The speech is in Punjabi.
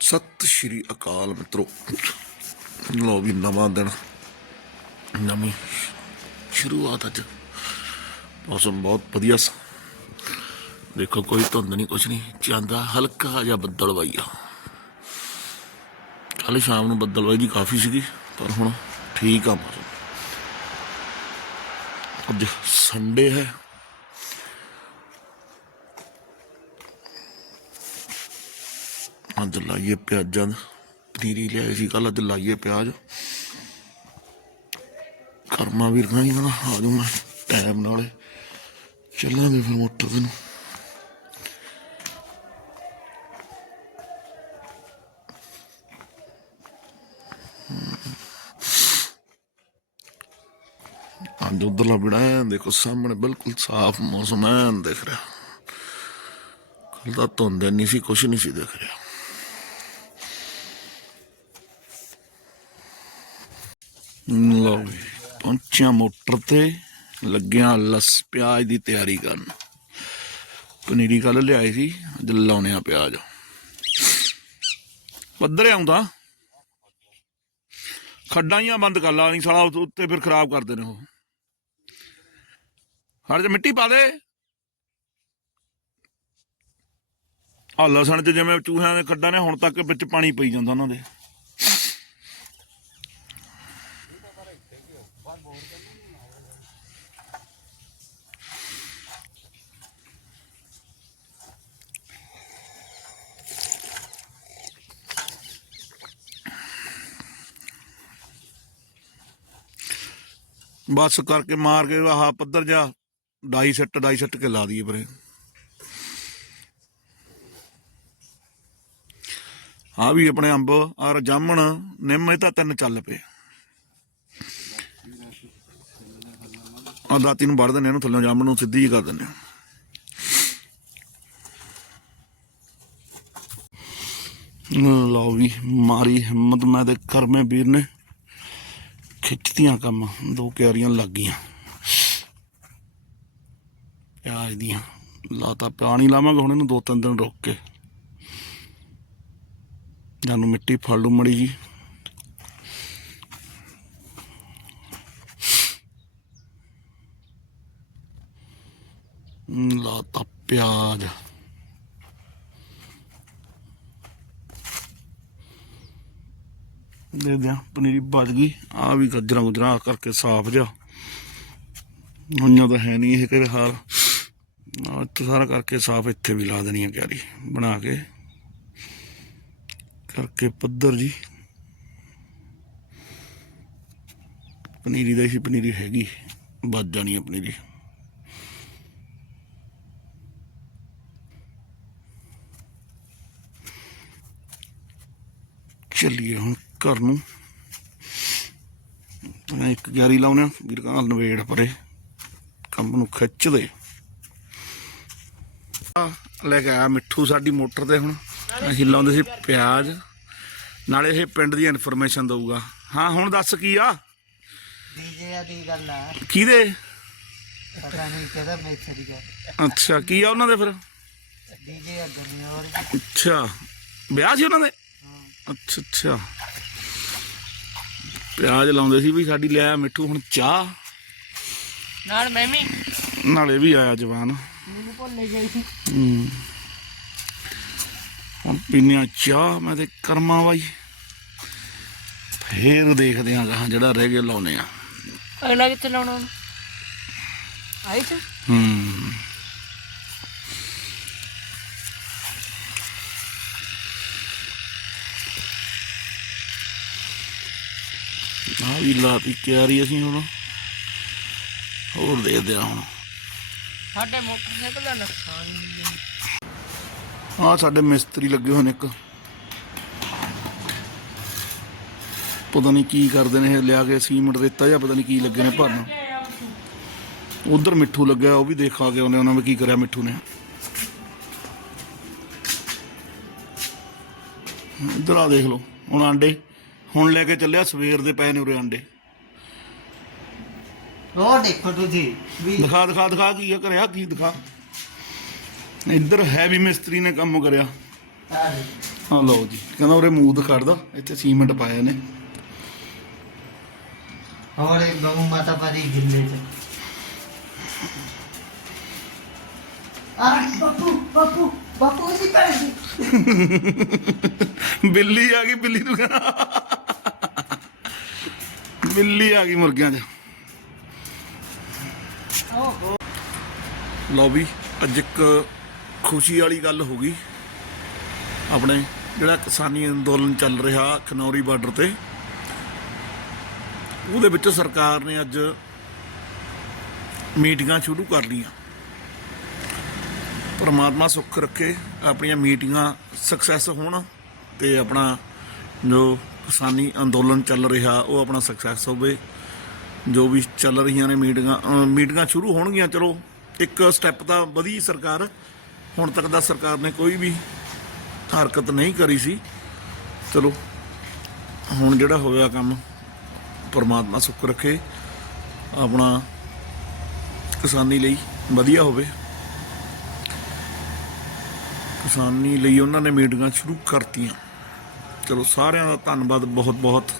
ਸਤਿ ਸ਼੍ਰੀ ਅਕਾਲ ਮਿੱਤਰੋ। ਲੋ ਵੀ ਨਵਾਂ ਦਿਨ, ਨਵੀਂ ਸ਼ੁਰੂਆਤ ਅੱਜ। ਮੌਸਮ ਬਹੁਤ ਵਧੀਆ ਸੀ। ਦੇਖੋ, ਕੋਈ ਧੁੰਦ ਨਹੀਂ ਕੁਛ ਨਹੀਂ ਚਾਂਦਾ ਹਲਕਾ ਜਿਹਾ ਬੱਦਲਵਾਈ ਆ। ਕੱਲ ਸ਼ਾਮ ਨੂੰ ਬੱਦਲਵਾਈ ਦੀ ਕਾਫੀ ਸੀਗੀ, ਪਰ ਹੁਣ ਠੀਕ ਆ ਮੌਸਮ। ਅੱਜ ਸੰਡੇ ਹੈ। ਅੱਜ ਲਾਈਏ ਪਿਆਜ਼ਾਂ ਦਾ। ਪਨੀਰੀ ਲਿਆਏ ਸੀ ਕੱਲ ਅੱਜ ਲਾਈਏ ਪਿਆਜ਼। ਕਰਮਾ ਵੀਰ ਨਾ ਹੀ ਨਾ ਆ ਜਾਊਂ ਮੈਂ ਟਾਈਮ ਨਾਲੇ। ਚੱਲਾਂਗੇ ਫਿਰ ਮੋਟਰ ਤੇ ਨੂੰ। ਅੱਜ ਉਧਰਲਾ ਬਿੜਾ ਹੈ, ਦੇਖੋ ਸਾਹਮਣੇ ਬਿਲਕੁਲ ਸਾਫ਼ ਮੌਸਮ ਹੈ ਦਿਖ ਰਿਹਾ। ਕੱਲ ਤਾਂ ਧੁੰਦ ਨਹੀਂ ਸੀ, ਕੁਛ ਨਹੀਂ ਸੀ ਦਿਖ ਰਿਹਾ। ਲਓ ਵੀ ਪਹੁੰਚਿਆ ਮੋਟਰ ਤੇ, ਲੱਗਿਆ ਲਸ ਪਿਆਜ਼ ਦੀ ਤਿਆਰੀ ਕਰਨ। ਪਨੀਰੀ ਕੱਲ ਲਿਆਈ ਸੀ, ਅੱਜ ਲਾਉਣੇ ਪਿਆਜ਼। ਪੱਧਰ ਆਉਂਦਾ ਖੱਡਾਂ ਹੀ ਬੰਦ ਕਰ ਲਾ, ਨਹੀਂ ਸਾਲਾ ਉੱਤੇ- ਉੱਤੇ ਫਿਰ ਖਰਾਬ ਕਰਦੇ ਨੇ ਉਹ। ਹਰ ਜੇ ਮਿੱਟੀ ਪਾ ਦੇ। ਆ ਲਸਣ ਚ ਜਿਵੇਂ ਚੂਹਿਆਂ ਦੇ ਖੱਡਾਂ ਨੇ, ਹੁਣ ਤੱਕ ਵਿੱਚ ਪਾਣੀ ਪਈ ਜਾਂਦਾ ਉਹਨਾਂ ਦੇ। ਬਸ ਕਰਕੇ ਮਾਰ ਕੇ ਆਹ ਪੱਧਰ ਜਾ ਡਾਈ ਸੱਟ ਡਾਈ ਸੱਟ ਕੇ ਲਾ ਦਈਏ ਪਰੇ। ਆ ਵੀ ਆਪਣੇ ਅੰਬ ਔਰ ਜਾਮਣ ਨਿੰਮ, ਇਹ ਤਾਂ ਤਿੰਨ ਚੱਲ ਪਏ। ਆ ਦਾਤੀ ਨੂੰ ਵੜ ਦਿੰਦੇ ਇਹਨੂੰ ਥੱਲੇ ਜਾਮਣ ਨੂੰ ਸਿੱਧੀ ਹੀ ਕਰ ਦਿੰਦੇ ਲਓ ਵੀ, ਮਾਰੀ ਹਿੰਮਤ, ਮੈਂ ਤੇ ਕਰਮੇ ਵੀਰ ਨੇ ਖਿੱਚਤੀਆਂ ਕੰਮ, ਦੋ ਕਿਆਰੀਆਂ ਲੱਗ ਗਈਆਂ। ਪਿਆਜ਼ ਦੀਆਂ, ਲਾਤਾ ਪਾਣੀ ਲਾਵਾਂਗੇ, ਹੁਣ ਇਹਨੂੰ ਦੋ ਤਿੰਨ ਦਿਨ ਰੁਕ ਕੇ। ਜਾਨੂੰ ਮਿੱਟੀ ਫੜ ਲੂ ਮੜੀ ਜੀ ਲਾਤਾ ਪਿਆਜ਼ ਦੇ ਦਿਆਂ ਪਨੀਰੀ ਬਚ ਗਈ। ਆ ਵੀ ਗੱਜਰਾਂ ਗੁਜਰਾਂ ਕਰਕੇ ਸਾਫ਼ ਜਾ ਹੋਈਆਂ ਤਾਂ ਹੈ ਨਹੀਂ ਇਹ ਕਿਹੜੇ ਹਾਲ। ਇੱਥੇ ਸਾਰਾ ਕਰਕੇ ਸਾਫ਼ ਇੱਥੇ ਵੀ ਲਾ ਦੇਣੀ ਆ ਕਿਆਰੀ, ਬਣਾ ਕੇ। ਕਰਕੇ ਪੱਧਰ ਜੀ। ਪਨੀਰੀ ਦਾ ਹੀ ਪਨੀਰੀ ਹੈਗੀ ਬਚ ਜਾਣੀ ਆ ਪਨੀਰੀ। ਚੱਲੀਏ ਹੁਣ ਘਰ ਨੂੰ। ਮੈਂ ਇੱਕ ਗਿਆਰੀ ਲਾਉਣਾ ਵੀਰ ਕਹਿੰਦਾ ਨਵੇੜ ਪਰੇ ਕੰਮ ਨੂੰ ਖਿੱਚ ਦੇ। ਆ ਲੈ ਕੇ ਆਇਆ ਮਿੱਠੂ ਸਾਡੀ ਮੋਟਰ ਤੇ ਹੁਣ। ਅਸੀਂ ਲਾਉਂਦੇ ਸੀ ਪਿਆਜ਼ ਨਾਲੇ ਇਹ ਪਿੰਡ ਦੀ ਇਨਫੋਰਮੇਸ਼ਨ ਦਊਗਾ। ਹਾਂ ਹੁਣ ਦੱਸ ਕੀ ਆ? ਡੀਜੇ ਦੀ ਗੱਲ ਆ? ਕਿਹਦੇ? ਪਤਾ ਨਹੀਂ ਕਿਹਦਾ ਮਿਸਤਰੀ ਦਾ ਅੱਛਾ ਕੀ ਆ ਉਹਨਾਂ ਦੇ ਫਿਰ? ਡੀਜੇ ਆ ਗਨਿਓਰ ਅੱਛਾ ਵਿਆਹ ਸੀ ਉਹਨਾਂ ਦੇ? ਅੱਛਾ ਅੱਛਾ। ਪਿਆਜ਼ ਲਾਉਂਦੇ ਸੀ ਵੀ ਸਾਡੀ ਲਿਆ ਮਿੱਠੂ ਹੁਣ ਚਾਹ। ਨਾਲ ਮੈਂ ਵੀ। ਨਾਲੇ ਵੀ ਆਇਆ ਜਵਾਨ। ਮੈਨੂੰ ਭੁੱਲ ਗਈ। ਸੀ ਹੂੰ। ਹੁਣ ਪੀਨੇ ਆ ਚਾਹ ਮੈਂ ਤੇ ਕਰਮਾ ਬਾਈ। ਫੇਰ ਦੇਖਦੇ ਆ ਗਾਹਾਂ ਜਿਹੜਾ ਰਹਿ ਗਿਆ ਲਾਉਨੇ ਆ। ਅਗਲਾ ਕਿੱਥੇ ਲਾਉਣਾ? ਆਈ ਹੂੰ। ਵੀ ਲਾਤੀ ਤਿਆਰੀ ਅਸੀਂ ਹੁਣ? ਹੋਰ ਦੇਖਦੇ ਆ ਹੁਣ। ਸਾਡੇ ਮੋਟਰਸਾਈਕਲ ਦਾ ਨੁਕਸਾਨ ਨਹੀਂ ਆ ਸਾਡੇ ਮਿਸਤਰੀ ਲੱਗੇ ਹੋਏ ਨੇ ਇੱਕ। ਪਤਾ ਨਹੀਂ ਕੀ ਕਰਦੇ ਨੇ ਇਹ ਲਿਆ ਕੇ ਸੀਮੈਂਟ ਰੇਤਾ ਜਾਂ ਪਤਾ ਨਹੀਂ ਕੀ ਲੱਗੇ ਨੇ ਭਰਨ। ਉਧਰ ਮਿੱਠੂ ਲੱਗਿਆ ਉਹ ਵੀ ਦੇਖ ਕੇ ਉਹਨੇ ਉਹਨਾਂ ਨੇ ਕੀ ਕਰਿਆ ਮਿੱਠੂ ਨੇ। ਇਧਰ ਆ ਦੇਖ ਲਓ ਹੁਣ ਆਂਡੇ। ਹੁਣ ਲੈ ਕੇ ਚੱਲਿਆ ਸਵੇਰ ਦੇ ਪੈ ਨੇ ਆਂਡੇ। ਉਹ ਦੇਖੋ ਤੁਸੀਂ ਵੀ ਦਿਖਾ ਦਿਖਾ ਦਿਖਾ ਕੀ ਕਰਿਆ ਕੀ ਦਿਖਾ। ਇੱਧਰ ਹੈਵੀ ਮਿਸਤਰੀ ਨੇ ਕੰਮ ਕਰਿਆ। ਹਾਂ ਲਓ ਜੀ ਕਹਿੰਦਾ ਉਰੇ ਮੂਦ ਕੱਢਦਾ ਇੱਥੇ ਸੀਮੈਂਟ ਪਾਇਆ ਨੇ। ਹੋਰ ਇਹ ਮਾਤਾ ਪਰੀ ਗਿੱਲੇ ਚ। ਆ ਬਾਪੂ ਬਾਪੂ ਬਾਪੂ ਜੀ ਕਰ ਬਿੱਲੀ ਆ ਗਈ ਬਿੱਲੀ ਨੂੰ ਕਹਿੰਦਾ ਬਿੱਲੀ ਆ ਗਈ ਮੁਰਗਿਆਂ 'ਚ। ਲਓ ਵੀ, ਅੱਜ ਇੱਕ ਖੁਸ਼ੀ ਵਾਲੀ ਗੱਲ ਹੋ ਗਈ। ਆਪਣੇ ਜਿਹੜਾ ਕਿਸਾਨੀ ਅੰਦੋਲਨ ਚੱਲ ਰਿਹਾ ਖਨੌਰੀ ਬਾਰਡਰ ਤੇ, ਉਹਦੇ ਵਿੱਚ ਸਰਕਾਰ ਨੇ ਅੱਜ ਮੀਟਿੰਗਾਂ ਸ਼ੁਰੂ ਕਰ ਲਈਆਂ। ਪਰਮਾਤਮਾ ਸੁੱਖ ਰੱਖੇ, ਆਪਣੀਆਂ ਮੀਟਿੰਗਾਂ ਸਕਸੈਸ ਹੋਣ ਤੇ ਆਪਣਾ ਜੋ ਕਿਸਾਨੀ ਅੰਦੋਲਨ ਚੱਲ ਰਿਹਾ, ਉਹ ਆਪਣਾ ਸਕਸੈਸ ਹੋਵੇ। ਜੋ ਵੀ ਚੱਲ ਰਹੀਆਂ ਨੇ ਮੀਟਿੰਗਾਂ ਮੀਟਿੰਗਾਂ ਸ਼ੁਰੂ ਹੋਣਗੀਆਂ, ਚਲੋ, ਇੱਕ ਸਟੈਪ ਤਾਂ ਵਧੀ ਸਰਕਾਰ। ਹੁਣ ਤੱਕ ਦਾ ਸਰਕਾਰ ਨੇ ਕੋਈ ਵੀ ਹਰਕਤ ਨਹੀਂ ਕਰੀ ਸੀ। ਚਲੋ, ਹੁਣ ਜਿਹੜਾ ਹੋਇਆ ਕੰਮ, ਪਰਮਾਤਮਾ ਸੁੱਖ ਰੱਖੇ। ਆਪਣਾ ਕਿਸਾਨੀ ਲਈ ਵਧੀਆ ਹੋਵੇ। ਕਿਸਾਨੀ ਲਈ ਉਹਨਾਂ ਨੇ ਮੀਟਿੰਗਾਂ ਸ਼ੁਰੂ ਕਰਤੀਆਂ। ਚਲੋ ਸਾਰਿਆਂ ਦਾ ਧੰਨਵਾਦ ਬਹੁਤ ਬਹੁਤ